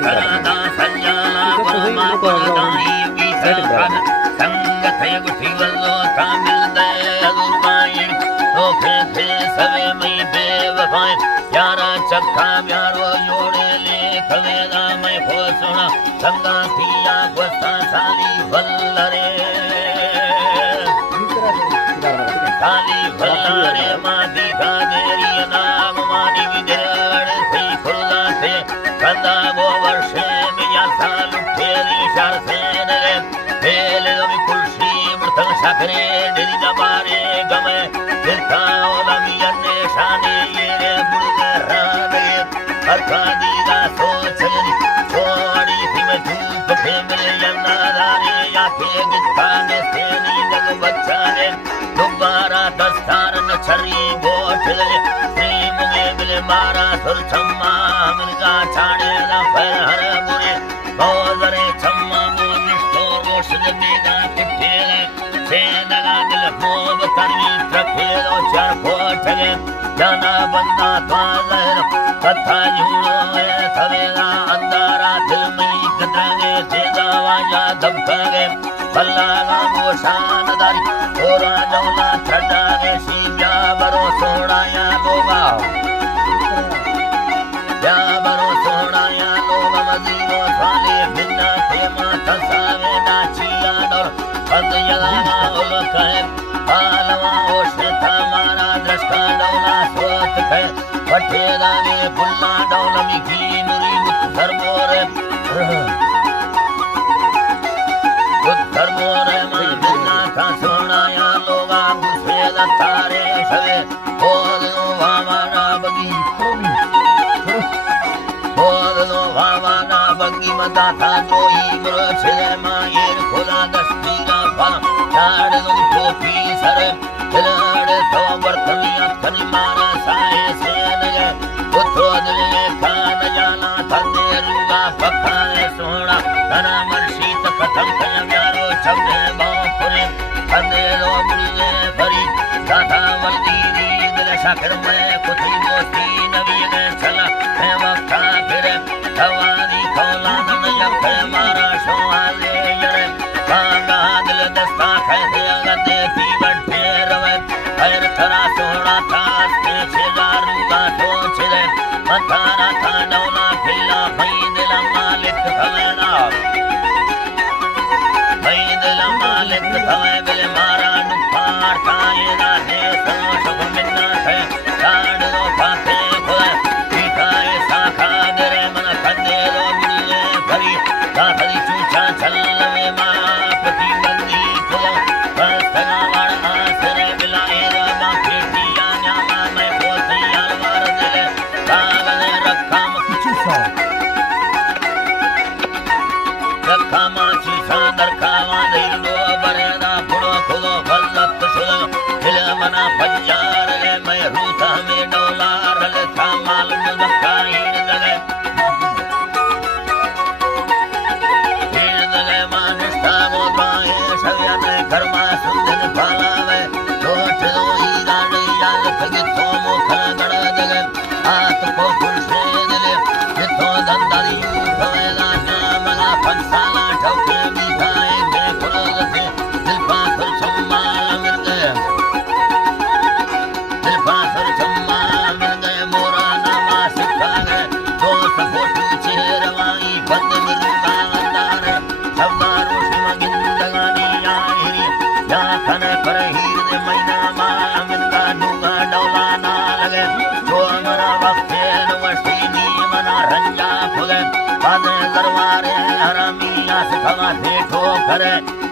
करादा संजाला गोमा गोदाई विसखन संग थे गुठी वल्लो तामिल दयालुमाई लोखे थे सवे मई बेवफाई यारा चक्का म्यारो योड़े लेख वेदा मैं फोसुना संगा थिया गोस्ता साली वल्लरे साली वल्लरे मादी का देरी नाम मानी विदर थी खुल्ला थे कंदा वो वर्षे मिया साल उठेली शार से नरे तेले दो कुर्सी मुर्तन शकरे दिली दबारे गमे दिलता ओला मियने शाने ये बुड़े राने हरका दीदा सोचनी छोड़ी थी मैं धूप पे मिले यन्ना दारे या थे गिट्टा ने सेनी जग बच्चा ने दोबारा दस्तार न छरी बोट ले मुगे मिले मारा सुर छम्मा मिलगा छाड़े ना फर हर बुरे बोलरे छम्मा बोल स्टोर रोशन मेगा कुठेले से नगा दिल मोब करनी ट्रखेलो चार फोटले जाना बंदा त्वाजर कथा जुड़ो है थवेला अंधारा दिल में कटागे तेजावा या दबकागे भला गांगो शानदारी ओरा नौला छटागे सीया बरो सोड़ा या लोगा या बरो सोड़ा या लोगा मजीनो साले बिना खेमा तसावे नाचिया दौड़ बंद यलावा उलका है पालवा ओशेथा मारा दृष्का डौला सोत है पठे दागे बुल्ला डौला मिकी नुरी मुत धर्मोरे धर्मोरे मां बिना का सोना या लोगा गुस्से तारे सवे बोलो वावाना बगी बोलो वावाना बगी मदा था जोई मरछे मां ये खुदा दस्ती का फल चाड़ लो टोपी सर खिलाड़ तो बर्तनी अपनी मारा साए से नगे उठो दिले खान जाना थंदे रुगा पखाए सोना तना मर्शी तो खत्म कर प्यारो छबे बापुरे थंदे लो बुले भरी दाता वल्दी दिल शाकर में कुछ दोस्ती नबी ने चला है वक्ता फिर दवानी खोला न यक मारा शोहाले यरे कांगा दिल दस्ता खैसे गदे थी बट्टे रवे हर थरा सोना था से छेदारूगा तो छले मथारा था नौला खिला भई दिल मालिक थवेना भई दिल मालिक थवे बिल मारा नुपार काए ना है सुख मिन्ना है काड़ लो फाते खोए पीठाए साखा दरे मन खंदे लो बुले भरी दाखली चूचा चलवे मां पति बंदी खोलो बसना वाला आसरे बिलाए रामा खेतिया न्यामा मैं पोतिया वार दिले कागने रखा मचूसा रखा माचूसा दरखावा दिलो बरेदा फुड़ो खुलो फलत सुलो दिल मना पंजार ले मैं रूता में डोलार ले था मालूम दकाई दले कर्मा सुंदर भालावे लोट लो हीरा नैया लखगे तो मोखला गड़ा दगे हाथ को खुशे दिले जितो दंदारी भवेला नामला फंसाला ठोके दिखाए के फुलोगे दिल पाथर छम्मा मिल गए दिल पाथर छम्मा मिल गए मोरा नामा सिखा गए दोस्त फोटू चेहरवाई बंद मिलता अंदार शब्दारो शिवगिंदगानी या खन पर हीर दे महीना मां मिलता डूंगा डौला ना लगे जो हमारा वक्त है वस्ती नी मना रंजा फुले पादे दरबारे हरामी आस खवा थे ठोकर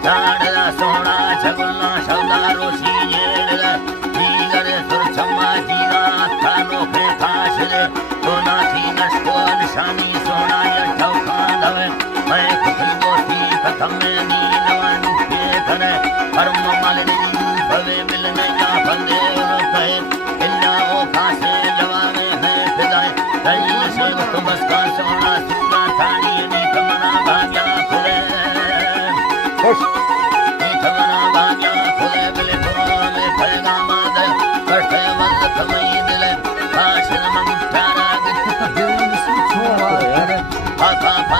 चाड़ला सोना छगुल्ला शौदारो सीजेला जीगरे सुर छम्मा जीरा थानो फे खाशले तो ना थी नशको निशानी सोना या ठौका दवे मैं खुदी दोस्ती खत्म में नी नवानु पे करे कर्म मालनी भवे मिलने या बंदे कहे इन्ना ओ खासे जवाने है फिदाए कई से वक्त बस का सोना सुना थानी नी कमना भाग्या खुले खुश नी कमना भाग्या खुले बिले तो में पैगाम दे करते वक्त कमई दिले खास मन तारा गित दिल में सोचो यार था